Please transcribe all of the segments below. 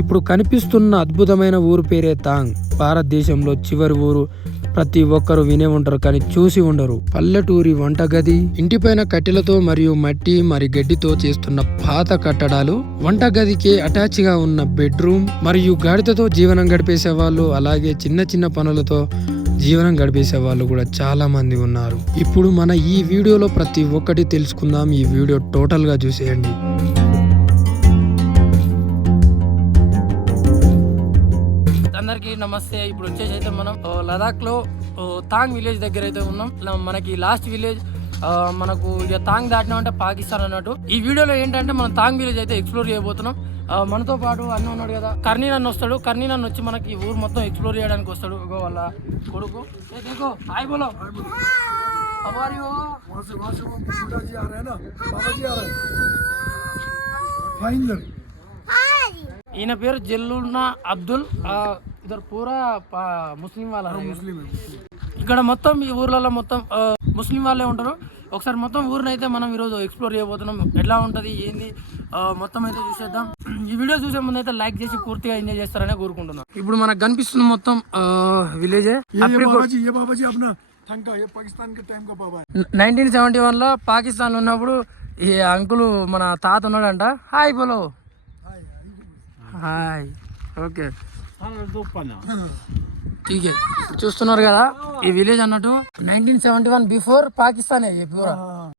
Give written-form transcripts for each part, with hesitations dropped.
ఇప్పుడు కనిపిస్తున్న అద్భుతమైన ఊరు పేరే తాంగ్. భారతదేశంలో చివరి ఊరు. ప్రతి ఒక్కరు వినే ఉంటారు కానీ చూసి ఉండరు. పల్లెటూరి వంటగది, ఇంటిపైన కట్టెలతో మరియు మట్టి మరి గడ్డితో చేస్తున్న పాత కట్టడాలు, వంటగదికి అటాచ్ గా ఉన్న బెడ్రూమ్ మరియు గాడిదతో జీవనం గడిపేసే వాళ్ళు, అలాగే చిన్న చిన్న పనులతో జీవనం గడిపేసే వాళ్ళు కూడా చాలా మంది ఉన్నారు. ఇప్పుడు మన ఈ వీడియోలో ప్రతి ఒక్కటి తెలుసుకుందాం. ఈ వీడియో టోటల్ గా చూసేయండి. అందరికీ నమస్తే. ఇప్పుడు వచ్చేసి అయితే మనం లదాఖ్ లో తాంగ్ విలేజ్ దగ్గర అయితే ఉన్నాం. మనకి లాస్ట్ విలేజ్ మనకు ఇక తాంగ్ దాటినామంటే పాకిస్తాన్ అన్నట్టు. ఈ వీడియోలో ఏంటంటే మనం తాంగ్ విలేజ్ అయితే ఎక్స్ప్లోర్ చేయబోతున్నాం. మనతో పాటు అన్న ఉన్నాడు కదా, కర్నీన్ అన్న వస్తాడు. కర్నీన్ అన్న వచ్చి మనకి ఊరు మొత్తం ఎక్స్ప్లోర్ చేయడానికి వస్తాడు. వాళ్ళ కొడుకు హాయ్ బోలో. ఈయన పేరు జల్లున్నా అబ్దుల్. ఇద్దరు పూరా ముస్లిం వాళ్ళ. ఇక్కడ మొత్తం ఈ ఊర్లలో మొత్తం ముస్లిం వాళ్ళే ఉంటారు. ఒకసారి మొత్తం ఊరిని అయితే మనం ఈరోజు ఎక్స్ప్లోర్ చేయబోతున్నాం. ఎట్లా ఉంటుంది ఏంది మొత్తం అయితే చూసేద్దాం. ఈ వీడియో చూసే ముందు అయితే లైక్ చేసి పూర్తిగా ఎంజాయ్ చేస్తారనే కోరుకుంటున్నాం. ఇప్పుడు మనకు కనిపిస్తుంది మొత్తం విలేజే. 1971 లో పాకిస్తాన్ లో ఉన్నప్పుడు ఈ అంకుల్ మన తాత ఉన్నాడంట. హాయ్ బోలో. హాయ్. ఓకే ఠీకే. చూస్తున్నారు కదా ఈ విలేజ్ అన్నట్టు 1971 బిఫోర్ పాకిస్తాన్.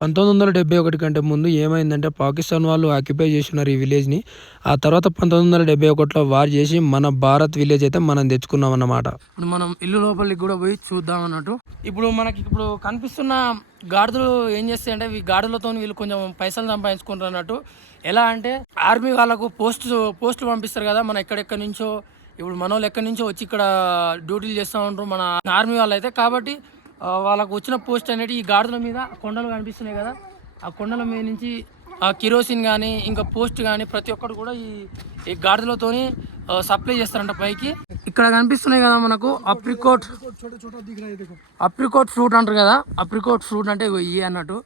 1971 కంటే ముందు ఏమైందంటే పాకిస్తాన్ వాళ్ళు ఆక్యుపై చేస్తున్నారు ఈ విలేజ్ ని. ఆ తర్వాత 1971లో వార్ చేసి మన భారత్ విలేజ్ అయితే మనం తెచ్చుకున్నాం అన్నమాట. ఇప్పుడు మనం ఇల్లు లోపలికి కూడా పోయి చూద్దాం అన్నట్టు. ఇప్పుడు మనకి ఇప్పుడు కనిపిస్తున్న గాడిదలు ఏం చేస్తాయి అంటే, ఈ గాడిదలతో వీళ్ళు కొంచెం పైసలు సంపాదించుకుంటారు అన్నట్టు. ఎలా అంటే ఆర్మీ వాళ్ళకు పోస్టులు పంపిస్తారు కదా, మన ఎక్కడెక్కడి నుంచో. ఇప్పుడు మన వాళ్ళు ఎక్కడి నుంచో వచ్చి ఇక్కడ డ్యూటీలు చేస్తూ ఉంటారు మన ఆర్మీ వాళ్ళు అయితే. కాబట్టి వాళ్ళకు వచ్చిన పోస్ట్ అనేది ఈ గాడిదల మీద కొండలు కనిపిస్తున్నాయి కదా, ఆ కొండల మీద నుంచి కిరోసిన్ కానీ ఇంకా పోస్ట్ కానీ ప్రతి ఒక్కరు కూడా ఈ గాడిదలతోని సప్లై చేస్తారంట పైకి. ఇక్కడ కనిపిస్తున్నాయి కదా మనకు అప్రికోట్ ఫ్రూట్ అంటారు కదా. అప్రికోట్ ఫ్రూట్ అంటే ఇవి అన్నట్టు.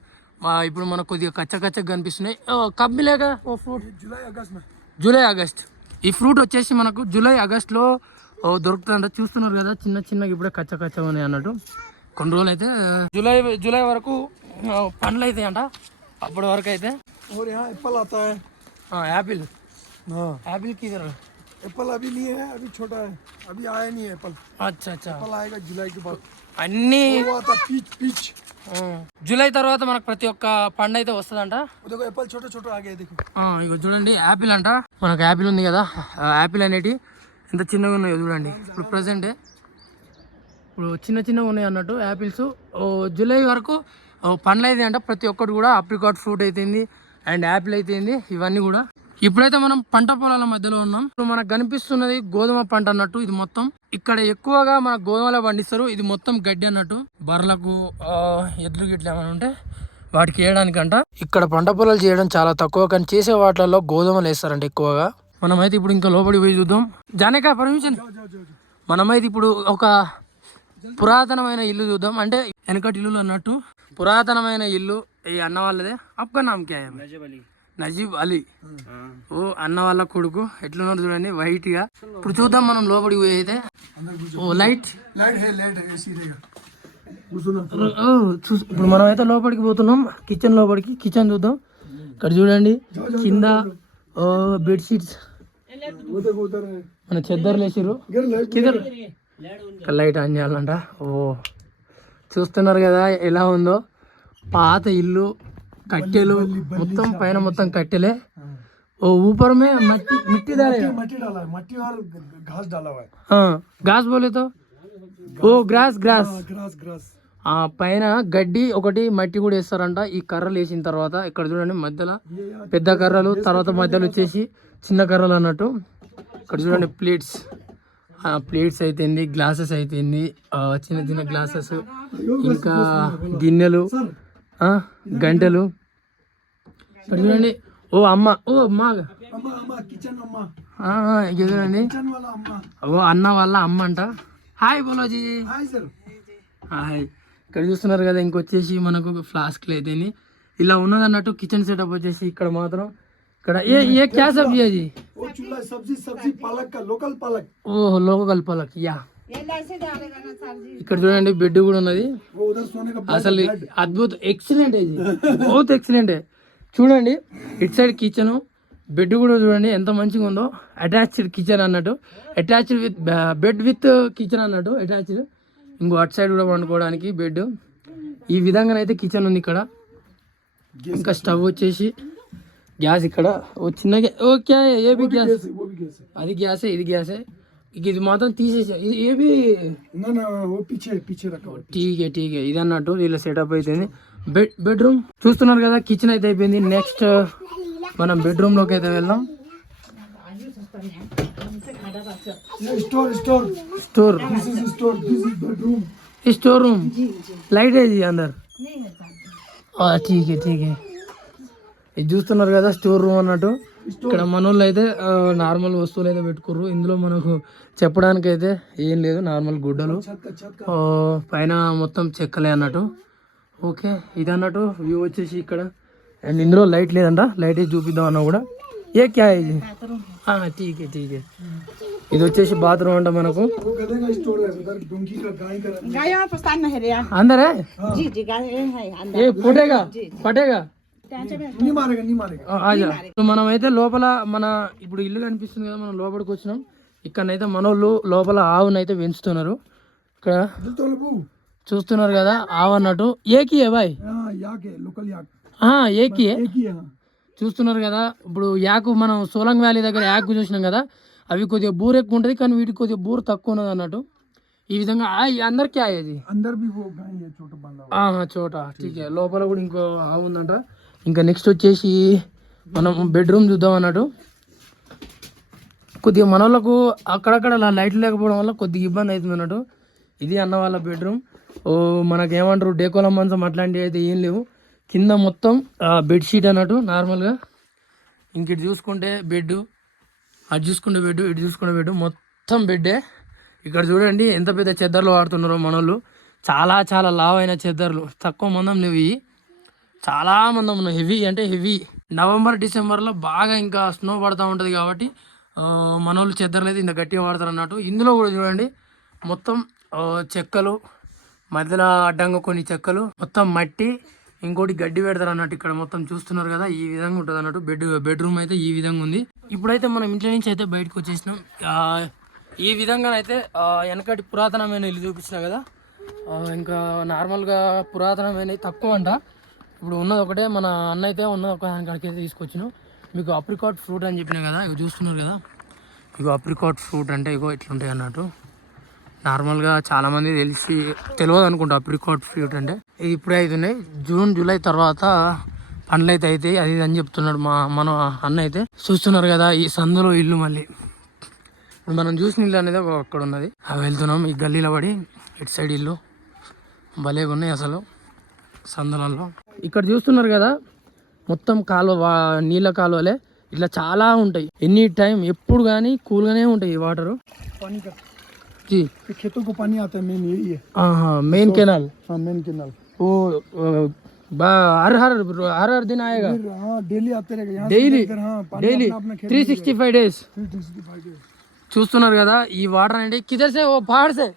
ఇప్పుడు మనకు కొద్దిగా కచ్చగా కనిపిస్తున్నాయి. కబ్ మిలేగా ఓ ఫ్రూట్ జూలై ఆగస్ట్. ఈ ఫ్రూట్ వచ్చేసి మనకు జూలై ఆగస్ట్లో దొరుకుతుందంట. చూస్తున్నారు కదా చిన్న చిన్నగా ఇప్పుడే కచ్చ ఉన్నాయి అన్నట్టు. కొన్ని రోజులు అయితే జూలై వరకు పండ్లు అవుతాయి అంట. అప్పటి వరకు అయితే యాపిల్ किधर एप्पल अभी नहीं है, अभी छोटा है, अभी आया नहीं है एप्पल. अच्छा एप्पल आएगा जुलाई के बाद. అన్ని पीच జూలై తర్వాత మనకు ప్రతి ఒక్క పండు అయితే వస్తుందంట. देखो एप्पल छोटा छोटा आ गया देखो. ఇగో చూడండి యాపిల్ అంట. మనకు యాపిల్ ఉంది కదా, యాపిల్ అనేటి ఎంత చిన్నగా ఉన్నాయో చూడండి. ఇప్పుడు ప్రజెంట్ ఇప్పుడు చిన్నగా ఉన్నాయి అన్నట్టు యాపిల్స్. జూలై వరకు పండ్లు అయితే అంట ప్రతి ఒక్కటి కూడా. అప్రికాట్ ఫ్రూట్ అయితేంది అండ్ యాపిల్ అయితేంది ఇవన్నీ కూడా. ఇప్పుడైతే మనం పంట పొలాల మధ్యలో ఉన్నాం. ఇప్పుడు మనకు కనిపిస్తున్నది గోధుమ పంట అన్నట్టు. ఇది మొత్తం ఇక్కడ ఎక్కువగా మన గోధుమలే పండిస్తారు. ఇది మొత్తం గడ్డి అన్నట్టు. బర్రెలకు ఎద్దులు గిట్ల ఏమైనా ఉంటే వాటికి వేయడానికంట. ఇక్కడ పంట పొలాలు చేయడం చాలా తక్కువ, కానీ చేసే వాటిల్లో గోధుమలు వేస్తారంట ఎక్కువగా. మనమైతే ఇప్పుడు ఇంకా లోపలికి పోయి చూద్దాం. జానేకా పర్మిషన్. మనమైతే ఇప్పుడు ఒక పురాతనమైన ఇల్లు చూద్దాం. అంటే వెనకటి ఇల్లు అన్నట్టు పురాతనమైన ఇల్లు. ఈ అన్న వాళ్ళదే. అప్కా నామ్ క్యా హై? నజీబ్ అలీ. ఓ అన్న వాళ్ళ కొడుకు. ఎట్లున్నారు చూడండి వైట్ గా. ఇప్పుడు చూద్దాం మనం లోపలికి పోయి అయితే. ఓ లైట్ ఇప్పుడు మనం అయితే లోపలికి పోతున్నాం. కిచెన్ లోపలికి. కిచెన్ చూద్దాం. ఇక్కడ చూడండి కింద బెడ్షీట్స్ మన చెద్దర్లు వేసిర్రు. లైట్ ఆన్ చేయాలంట. ఓ చూస్తున్నారు కదా ఎలా ఉందో. పాత ఇల్లు, కట్టెలు మొత్తం పైన మొత్తం కట్టెలే. ओ ऊपर में मिट्टी डालेगा, मट्टी डाला है, मट्टी और घास डाला हुआ है. हाँ घास बोले तो ఓ గ్రాస్ పైన గడ్డి ఒకటి మట్టి కూడా వేస్తారంట. ఈ కర్రలు వేసిన తర్వాత ఇక్కడ చూడండి మధ్యలో పెద్ద కర్రలు, తర్వాత మధ్యలో వచ్చేసి చిన్న కర్రలు అన్నట్టు. ఇక్కడ చూడండి ప్లేట్స్ అయితేంది, గ్లాసెస్ అయితేంది, చిన్న చిన్న గ్లాసెస్, ఇంకా గిన్నెలు, గంటెలు. ఇక్కడ చూడండి. ఓ అమ్మ, ఓ అమ్మ చూడండి. ఓ అన్న వాళ్ళ అమ్మ అంట. హాయ్ బోలోజీ. హాయ్. ఇక్కడ చూస్తున్నారు కదా. ఇంకొచ్చేసి మనకు ఫ్లాస్క్లు అయితేని ఇలా ఉన్నది అన్నట్టు. కిచెన్ సెటప్ వచ్చేసి ఇక్కడ మాత్రం ఇక్కడ ये क्या सब्जी है जी? वो चूल्हा सब्जी सब्जी पालक का लोकल पालक ఓహో లోకల్ పాలక్ యా. ఇక్కడ చూడండి బెడ్ కూడా ఉన్నది. वो उधर सोने का అసలు అద్భుత ఎక్సలెంట్ ఇది బహుత్ ఎక్సలెంట్. చూడండి ఇట్ సైడ్ కిచెన్ బెడ్ కూడా చూడండి ఎంత మంచిగా ఉందో. అటాచ్డ్ కిచెన్ అన్నట్టు, attached with bed with kitchen అన్నట్టు అటాచ్డ్. ఇంకో అటు సైడ్ కూడా వండుకోవడానికి బెడ్. ఈ విధంగానైతే కిచెన్ ఉంది ఇక్కడ. ఇంకా స్టవ్ వచ్చేసి గ్యాస్ ఇక్కడ ఓ చిన్న ఓకే ఏబి గ్యాస్, वो भी गैस है। అది గ్యాసే ఇది గ్యాసే. ఇది మాత్రం తీసేసా. ఇది ఏబి ना ना वो पीछे पीछे रखा हुआ है। ఠీకే ఇది అన్నట్టు వీళ్ళ సెటప్ అయిపోయింది. బెడ్రూమ్ చూస్తున్నారు కదా, కిచెన్ అయితే అయిపోయింది. నెక్స్ట్ మనం బెడ్రూమ్ లోకి అయితే వెళ్దాం. ये store store store this is store this is bedroom. Store room light है जी अंदर. ठीक है ఇది చూస్తున్నారు కదా స్టోర్ రూమ్ అన్నట్టు. ఇక్కడ మనోళ్ళు అయితే నార్మల్ వస్తువులు అయితే పెట్టుకోరు. ఇందులో మనకు చెప్పడానికి అయితే ఏం లేదు, నార్మల్ గుడ్డలు छत का छत ఆ, పైన మొత్తం చెక్కలే అన్నట్టు. ఓకే ఇది అన్నట్టు వ్యూ వచ్చేసి ఇక్కడ. అండ్ ఇందులో లైట్ లేదంట, లైట్ వేసి చూపిద్దాం అన్న కూడా. ఏ క్యా ఇది ఠీక్ है. ఇది వచ్చేసి బాత్రూమ్ అంట మనకు. वो गधे का स्टोर है उधर डोंकी का गाय का गाय में पछतान नहीं है यार। అందరే जी जी गाय है अंदर। ఏ ఫుటేగా పటేగా नहीं मारेगा नहीं मारेगा। ఆజా. ఇప్పుడు మనం అయితే లోపల మన ఇప్పుడు ఇల్లు కనిపిస్తుంది కదా, మనం లోపలికి వచ్చినాం. ఇక్కడనైతే మనోళ్ళు లోపల ఆవునైతే పెంచుతున్నారు. ఇక్కడ दिल तो लबू చూస్తున్నారు కదా ఆవు అన్నట్టు. ఏకి బాయ్ हां याक है लोकल याक ఏకి एक ही है। हाँ చూస్తున్నారు కదా. ఇప్పుడు యాకు మనం సోలంగ్ వ్యాలీ దగ్గర యాకు చూసినాం కదా, అవి కొద్దిగా బూర్ ఎక్కువ ఉంటుంది కానీ వీటికి కొద్దిగా బూర్ తక్కువ ఉన్నది అన్నట్టు. ఈ విధంగా అందరికీ అయ్యేది अंदर भी वो गाय है छोटा बांधा हुआ। చోట ఠీకే. లోపల కూడా ఇంకో ఆవు ఉందంట. ఇంకా నెక్స్ట్ వచ్చేసి మనం బెడ్రూమ్ చూద్దాం అన్నట్టు. కొద్దిగా మన వాళ్ళకు అక్కడక్కడ లైట్లు లేకపోవడం వల్ల కొద్దిగా ఇబ్బంది అవుతుంది అన్నట్టు. ఇది అన్న వాళ్ళ బెడ్రూమ్. ఓ మనకేమంటారు డేకోల మంచం అట్లాంటివి అయితే ఏం లేవు. కింద మొత్తం బెడ్షీట్ అన్నట్టు నార్మల్గా. ఇంక ఇటు చూసుకుంటే బెడ్, అటు చూసుకుంటే బెడ్, ఇటు చూసుకుంటే బెడ్, మొత్తం బెడ్డే. ఇక్కడ చూడండి ఎంత పెద్ద చెద్దర్లు వాడుతున్నారో మనోళ్ళు. చాలా లావైన చెద్దర్లు, తక్కువ మందం లేవు ఇవి, చాలా మందం ఉన్నాయి. హెవీ అంటే హెవీ. నవంబర్ డిసెంబర్లో బాగా ఇంకా స్నో పడుతూ ఉంటుంది కాబట్టి మనోళ్ళు చెద్దర్లు అయితే ఇంత గట్టిగా వాడతారు అన్నట్టు. ఇందులో కూడా చూడండి మొత్తం చెక్కలు, మధ్యలో అడ్డంగా కొన్ని చెక్కలు, మొత్తం మట్టి, ఇంకోటి గడ్డి పెడతారు అన్నట్టు. ఇక్కడ మొత్తం చూస్తున్నారు కదా ఈ విధంగా ఉంటుంది అన్నట్టు. బెడ్రూమ్ అయితే ఈ విధంగా ఉంది. ఇప్పుడైతే మనం ఇంట్లో నుంచి అయితే బయటకు వచ్చేసినాం. ఈ విధంగా అయితే వెనకటి పురాతనమైన ఇల్లు చూపించినా కదా. ఇంకా నార్మల్గా పురాతనమైన తక్కువ అంట. ఇప్పుడు ఉన్నది ఒకటే, మన అన్న అయితే ఉన్నది ఒక దానికాడికి అయితే తీసుకొచ్చినాం. మీకు అప్రికాట్ ఫ్రూట్ అని చెప్పినా కదా, ఇక చూస్తున్నారు కదా. ఇగో అప్రికాట్ ఫ్రూట్ అంటే ఇగో ఇట్లుంటాయి అన్నట్టు. నార్మల్గా చాలామంది తెలియదు అనుకుంటా అప్రికాట్ ఫ్రూట్ అంటే. ఇది ఇప్పుడే అవుతున్నాయి, జూన్ జూలై తర్వాత పండ్లు అయితే అవుతాయి అది ఇది అని చెప్తున్నాడు మన అన్న అయితే. చూస్తున్నారు కదా ఈ సందులో ఇల్లు. మళ్ళీ ఇప్పుడు మనం చూసిన ఇల్లు అనేది అక్కడ ఉన్నది, అవి వెళ్తున్నాం. ఈ గల్లీలో పడి ఇటు సైడ్ ఇల్లు భలేగా ఉన్నాయి అసలు సందులలో. ఇక్కడ చూస్తున్నారు కదా మొత్తం కాలువ, నీళ్ళ కాలువలే ఇట్లా చాలా ఉంటాయి. ఎనీ టైం ఎప్పుడు కానీ కూల్గానే ఉంటాయి ఈ వాటరు. पानी का जी खेतों को पानी आता है मेन यही है। हाँ मेन कैनाल. हाँ मेन केनाल वो हर दिन आएगा. हाँ डेली आते रहेगा यहाँ डेली से। हाँ पानी डेली अपना 365 days. 365 days। చూస్తున్నారు కదా ఈ వాటర్ అంటే కిదర్ సే ఓ పహాడ్ సే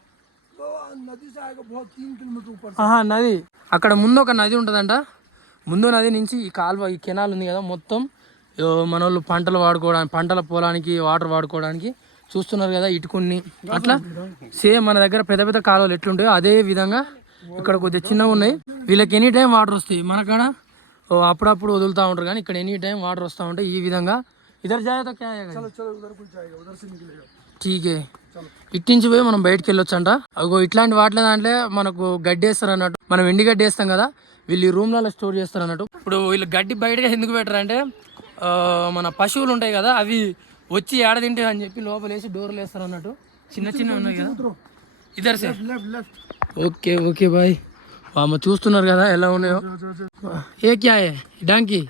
तो नदी से आएगा बहुत 3 किलोमीटर ऊपर। నది. అక్కడ ముందు ఒక నది ఉంటుందంట. ముందు నది నుంచి ఈ కాలువ, ఈ కెనాల్ ఉంది కదా, మొత్తం మన వాళ్ళు పంటలు వాడుకోవడానికి, పంటల పొలానికి వాటర్ వాడుకోవడానికి. చూస్తున్నారు కదా ఇటుకుని అట్లా సేమ్ మన దగ్గర పెద్ద పెద్ద కాలువలు ఎట్లుంటాయో అదే విధంగా ఇక్కడ కొద్దిగా చిన్నగా ఉన్నాయి. వీళ్ళకి ఎనీ టైం వాటర్ వస్తాయి. మనకాడ అప్పుడప్పుడు వదులుతూ ఉంటారు కానీ ఇక్కడ ఎనీ టైం వాటర్ వస్తూ ఉంటాయి ఈ విధంగా. ఇద్దరు జాగ్రత్త ఠీకే. ఇట్టించి పోయి మనం బయటకు వెళ్ళొచ్చు అంట. అగో ఇట్లాంటి వాటిలో దాంట్లో మనకు గడ్డి వేస్తారు అన్నట్టు. మనం ఎండి గడ్డి వేస్తాం కదా, వీళ్ళు ఈ రూమ్లలో స్టోర్ చేస్తారు అన్నట్టు. ఇప్పుడు వీళ్ళు గడ్డి బయటగా ఎందుకు పెట్టారంటే మన పశువులు ఉంటాయి కదా, అవి వచ్చి ఏడ తింటే అని చెప్పి లోపల వేసి డోర్లు వేస్తారు అన్నట్టు. చిన్న చిన్న ఉన్నాయి కదా ఇద్దరు సార్. Okay okay bye. అమ్మ చూస్తున్నారు కదా ఎలా ఉన్నాయో. ఏ క్యా డాంకీ.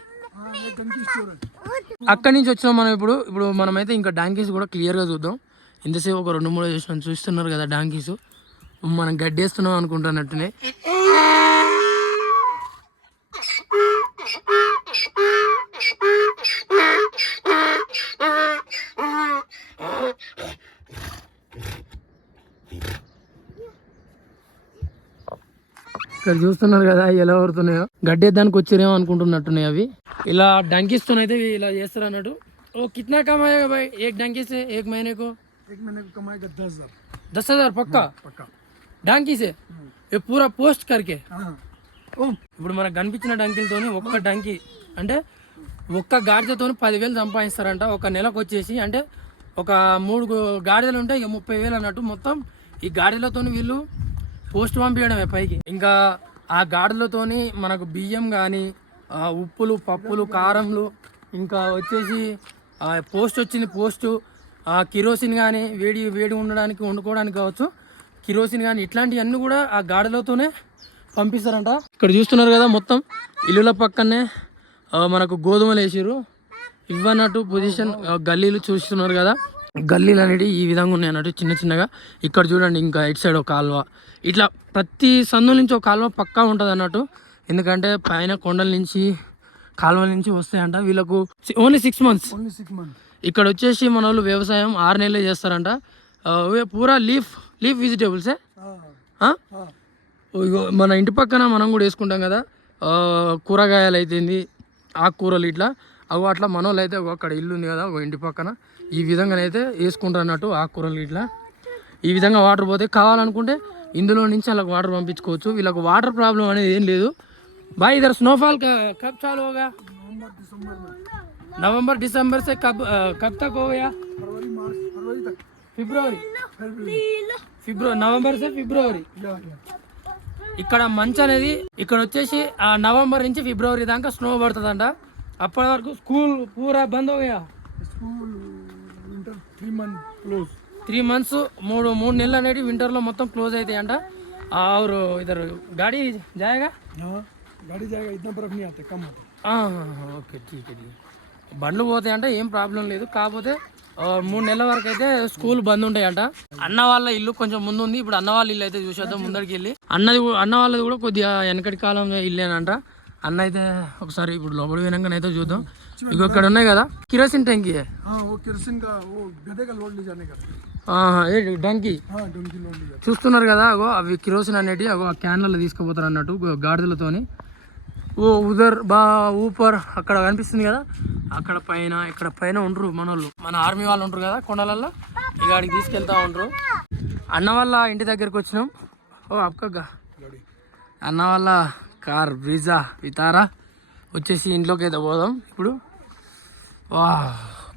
అక్కడి నుంచి వచ్చినాం మనం. ఇప్పుడు మనమైతే ఇంకా డాంకీస్ కూడా క్లియర్గా చూద్దాం. ఇంతసేపు ఒక 2-3 చూసినాం. చూస్తున్నారు కదా డాంకీస్. మనం గడ్డేస్తున్నాం అనుకుంటున్నట్టునే. ఇక్కడ చూస్తున్నారు కదా ఎలా ఊరుతున్నాయో, గడ్డేద్దానికి వచ్చిరేమో అనుకుంటున్నట్టున్నాయి అవి. ఇలా డంకిస్తూనైతే ఇలా చేస్తారు అన్నట్టు. ఓ కిतना కమాయేగా భాయ్ ఏక్ డంకి సే ఏక్ మहीने को? एक महीने को कमाएगा 10,000 10,000 పక్కా पक्का। డంకి సే ఏ పూరా పోస్ట్ కరికే. हाँ ఇప్పుడు మనకు కనిపించిన డంకిలతోని ఒక్క డంకి అంటే ఒక్క గాడిదతో 10,000 సంపాదిస్తారంట ఒక నెలకు వచ్చేసి. అంటే ఒక 3 గాడిదలు ఉంటాయి, ఇక 30,000 అన్నట్టు. మొత్తం ఈ గాడిదలతో వీళ్ళు పోస్ట్ పంపించడమే పైకి. ఇంకా ఆ గాడిదలతోని మనకు బియ్యం కానీ ఉప్పులు పప్పులు కారంలు, ఇంకా వచ్చేసి పోస్ట్ వచ్చింది పోస్టు, కిరోసిన్ కానీ వేడి ఉండడానికి వండుకోవడానికి కావచ్చు కిరోసిన్ కానీ ఇట్లాంటివన్నీ కూడా ఆ గాడిదలతోనే పంపిస్తారంట. ఇక్కడ చూస్తున్నారు కదా మొత్తం ఇల్లుల పక్కనే మనకు గోధుమలు వేసారు ఇవ్వన్నట్టు పొజిషన్. గల్లీలు చూస్తున్నారు కదా, గల్లీలు అనేవి ఈ విధంగా ఉన్నాయి అన్నట్టు చిన్న చిన్నగా. ఇక్కడ చూడండి ఇంకా ఇటు సైడ్ ఒక కాలువ, ఇట్లా ప్రతి సందు నుంచి ఒక కాలువ పక్కా ఉంటుంది అన్నట్టు. ఎందుకంటే పైన కొండల నుంచి కాలువల నుంచి వస్తాయంట. వీళ్ళకు ఓన్లీ 6 months. ఇక్కడ వచ్చేసి మన వాళ్ళు వ్యవసాయం 6 నెలలే చేస్తారంట. పూరా లీఫ్ వెజిటేబుల్సే. మన ఇంటి పక్కన మనం కూడా వేసుకుంటాం కదా కూరగాయలు అయితేంది ఆకుకూరలు ఇట్లా అవి అట్లా మన వాళ్ళు అయితే అక్కడ ఇల్లు ఉంది కదా ఇంటి పక్కన ఈ విధంగానైతే వేసుకుంటారు అన్నట్టు ఆకుకూరలు ఇట్లా. ఈ విధంగా వాటర్ పోతే కావాలనుకుంటే ఇందులో నుంచి వాళ్ళకి వాటర్ పంపించుకోవచ్చు. వీళ్ళకి వాటర్ ప్రాబ్లం అనేది ఏం లేదు. भाई इधर स्नोफॉल कब चालू होगा? नवंबर दिसंबर से कब तक हो गया? ఫిబ్రవరి నవంబర్ से ఫిబ్రవరి. ఇక్కడ మంచు అనేది ఇక్కడ వచ్చేసి నవంబర్ నుంచి ఫిబ్రవరి దాకా స్నో పడుతుందంట. అప్పటి వరకు స్కూల్ పూరా బంద్ हो गया. 3 months 3 నెలలు అనేది వింటర్లో మొత్తం క్లోజ్ అవుతాయంట. और इधर गाड़ी जाएगा? गाड़ी जाएगा, इतना बर्फ नहीं आता, कम आता। ఓకే ठीक है. బండ్లు పోతాయి అంటే ఏం ప్రాబ్లం లేదు. కాకపోతే 3 నెలల వరకు అయితే స్కూల్ బంద్ ఉంటాయంట. అన్న వాళ్ళ ఇల్లు కొంచెం ముందు ఉంది. ఇప్పుడు అన్న వాళ్ళ ఇల్లు అయితే చూసేద్దాం ముందరికి వెళ్ళి. అన్న వాళ్ళది కూడా కొద్దిగా వెనకటి కాలం ఇల్లేనంట. అన్న అయితే ఒకసారి ఇప్పుడు లోపల వినంగానైతే చూద్దాం. ఇక ఇక్కడ ఉన్నాయి కదా కిరోసిన్ ట్యాంకీ. वो केरोसिन का वो गधे का लोड ले जाने का। డంకీ हाँ डोंकी लोड ले जाने। చూస్తున్నారు కదా అగో అవి కిరోసిన్ అనేటి అగో ఆ క్యాన్లలో తీసుకుపోతారు అన్నట్టు గాడిదలతోని. ఓ ఉదర్ బా ఊపర్ అక్కడ కనిపిస్తుంది కదా అక్కడ పైన ఇక్కడ పైన ఉండరు మనోళ్ళు, మన ఆర్మీ వాళ్ళు ఉంటారు కదా కొండలల్లో, ఇక ఆడికి తీసుకెళ్తా ఉంటారు. అన్న వాళ్ళ ఇంటి దగ్గరికి వచ్చినాం. ఓ అప్పగా అన్న వాళ్ళ కార్ బ్రీజా వితారా వచ్చేసి ఇంట్లోకి అయితే పోదాం ఇప్పుడు. వా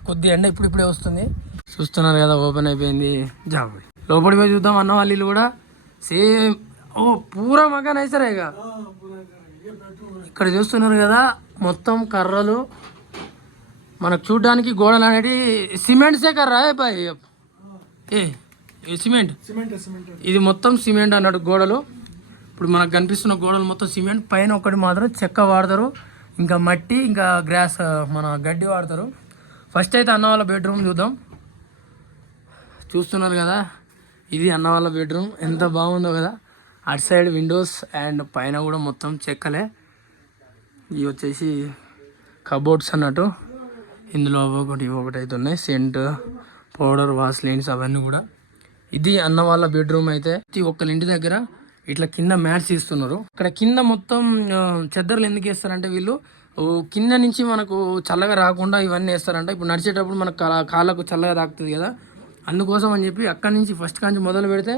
కొద్ది ఎండ ఇప్పుడిప్పుడే వస్తుంది. చూస్తున్నారు కదా ఓపెన్ అయిపోయింది జాబ్. లోపలికి పోయి చూద్దాం. అన్న వాళ్ళ ఇల్లు కూడా సేమ్ ఓ పూరా మకాన్ అయిసరేగా. ఇక్కడ చూస్తున్నారు కదా మొత్తం కర్రలు, మనకు చూడడానికి గోడలు అనేది సిమెంట్సే కర్ర సిమెంట్. ఇది మొత్తం సిమెంట్ అన్నట్టు గోడలు. ఇప్పుడు మనకు కనిపిస్తున్న గోడలు మొత్తం సిమెంట్, పైన ఒకటి మాత్రం చెక్క వాడతారు, ఇంకా మట్టి, ఇంకా గ్రాస్ మన గడ్డి వాడతారు. ఫస్ట్ అయితే అన్న వాళ్ళ బెడ్రూమ్ చూద్దాం. చూస్తున్నారు కదా ఇది అన్న వాళ్ళ బెడ్రూమ్, ఎంత బాగుందో కదా. అటు సైడ్ విండోస్ అండ్ పైన కూడా మొత్తం చెక్కలే. ఇవి వచ్చేసి కబోర్డ్స్ అన్నట్టు. ఇందులో ఒకటి అయితే ఉన్నాయి, సెంట్ పౌడర్ వాస్లైన్స్ అవన్నీ కూడా. ఇది అన్న వాళ్ళ బెడ్రూమ్ అయితే. ఒక్కళ్ళ ఇంటి దగ్గర ఇట్లా కింద మ్యాట్స్ ఇస్తున్నారు. ఇక్కడ కింద మొత్తం చెద్దర్లు ఎందుకు వేస్తారంటే వీళ్ళు కింద నుంచి మనకు చల్లగా రాకుండా ఇవన్నీ వేస్తారంట. ఇప్పుడు నడిచేటప్పుడు మనకు కాళ్ళకు చల్లగా తాకుతుంది కదా, అందుకోసం అని చెప్పి అక్కడి నుంచి ఫస్ట్ కాంచి మొదలు పెడితే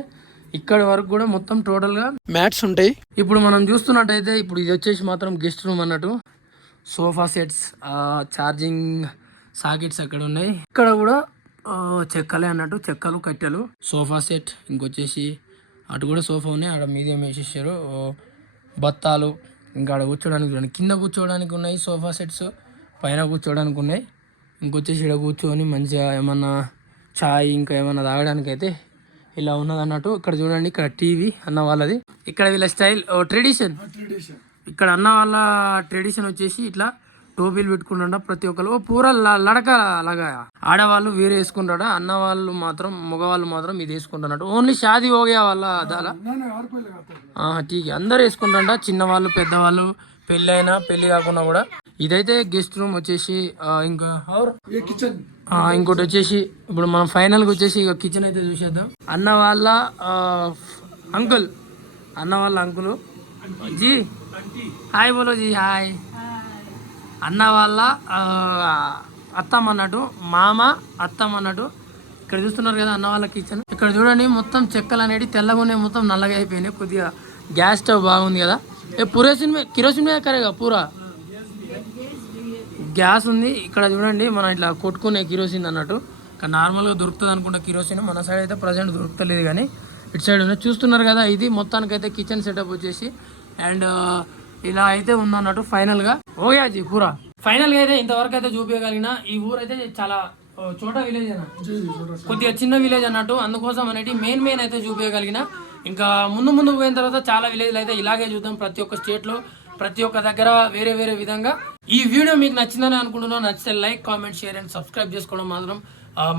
ఇక్కడ వరకు కూడా మొత్తం టోటల్గా మ్యాట్స్ ఉంటాయి. ఇప్పుడు మనం చూస్తున్నట్టయితే ఇప్పుడు ఇది వచ్చేసి మాత్రం గెస్ట్ రూమ్ అన్నట్టు. సోఫా సెట్స్, ఛార్జింగ్ సాకెట్స్ అక్కడ ఉన్నాయి. ఇక్కడ కూడా చెక్కలే అన్నట్టు, చెక్కలు కట్టెలు. సోఫా సెట్, ఇంకొచ్చేసి అటు కూడా సోఫా ఉన్నాయి, ఆడ మీడియం వేసేసారు. బత్తాలు, ఇంకా ఆడ కూర్చోడానికి చూడండి, కింద కూర్చోడానికి ఉన్నాయి సోఫా సెట్స్, పైన కూర్చోడానికి ఉన్నాయి. ఇంకొచ్చేసి ఇక్కడ కూర్చొని మంచిగా ఏమన్నా చాయ్ ఇంకా ఏమన్నా తాగడానికి అయితే ఇలా ఉన్నది అన్నట్టు. ఇక్కడ చూడండి, ఇక్కడ టీవీ అన్న వాళ్ళది. ఇక్కడ వీళ్ళ స్టైల్ ట్రెడిషన్. ఇక్కడ అన్న వాళ్ళ ట్రెడిషన్ వచ్చేసి ఇట్లా టోపీలు పెట్టుకుంటా ప్రతి ఒక్కరు. పూర లడక లాగా ఆడవాళ్ళు వేరే వేసుకుంటాడా, అన్న వాళ్ళు మాత్రం మగవాళ్ళు మాత్రం ఇది వేసుకుంటున్నట్టు. ఓన్లీ షాదీ ఓగే వాళ్ళ దాలా టీకి అందరు వేసుకుంటా, చిన్నవాళ్ళు పెద్దవాళ్ళు, పెళ్ళి అయినా పెళ్ళి కాకుండా కూడా. ఇదైతే గెస్ట్ రూమ్ వచ్చేసి. ఇంకా ఇంకోటి వచ్చేసి ఇప్పుడు మనం ఫైనల్గా వచ్చేసి ఇక కిచెన్ అయితే చూసేద్దాం. అన్న వాళ్ళ అంకుల్ జీ హాయ్ బోలో జీ హాయ్. అన్న వాళ్ళ అత్తమ్మ అన్నట్టు, మామ అత్తమ్మ అన్నట్టు. ఇక్కడ చూస్తున్నారు కదా అన్న వాళ్ళ కిచెన్. ఇక్కడ చూడండి మొత్తం చెక్కలు అనేవి తెల్లగా ఉన్నాయి, మొత్తం నల్లగా అయిపోయినాయి. కొద్దిగా గ్యాస్ స్టవ్ బాగుంది కదా. కిరోసిన్ మీద కరేగా పూరా గ్యాస్ ఉంది. ఇక్కడ చూడండి మనం ఇట్లా కొట్టుకునే కిరోసిన్ అన్నట్టు. ఇక్కడ నార్మల్గా దొరుకుతుంది అనుకుంటా కిరోసిన్. మన సైడ్ అయితే ప్రజెంట్ దొరుకుతలేదు, కానీ ఇటు సైడ్ ఉన్నాయి. చూస్తున్నారు కదా, ఇది మొత్తానికైతే కిచెన్ సెటప్ వచ్చేసి. అండ్ ఇలా అయితే ఉందన్నట్టు ఫైనల్గా. ఓయాజీ పూరా ఫైనల్గా అయితే ఇంతవరకు అయితే చూపించగలిగిన. ఈ ఊరు అయితే చాలా చోట విలేజ్ అన్న, కొద్దిగా చిన్న విలేజ్ అన్నట్టు. అందుకోసం అనేది మెయిన్ అయితే చూపించగలిగిన. ఇంకా ముందు పోయిన తర్వాత చాలా విలేజ్లు అయితే ఇలాగే చూద్దాం. ప్రతి ఒక్క స్టేట్లో ప్రతి ఒక్క దగ్గర వేరే విధంగా. ఈ వీడియో మీకు నచ్చిందని అనుకుంటున్నాను. నచ్చితే like, comment, share and subscribe చేసుకోవడం మాత్రం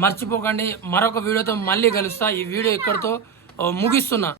మర్చిపోకండి. మరొక వీడియోతో మళ్ళీ కలుస్తా. ఈ వీడియో ఇక్కడితో ముగిస్తున్నా.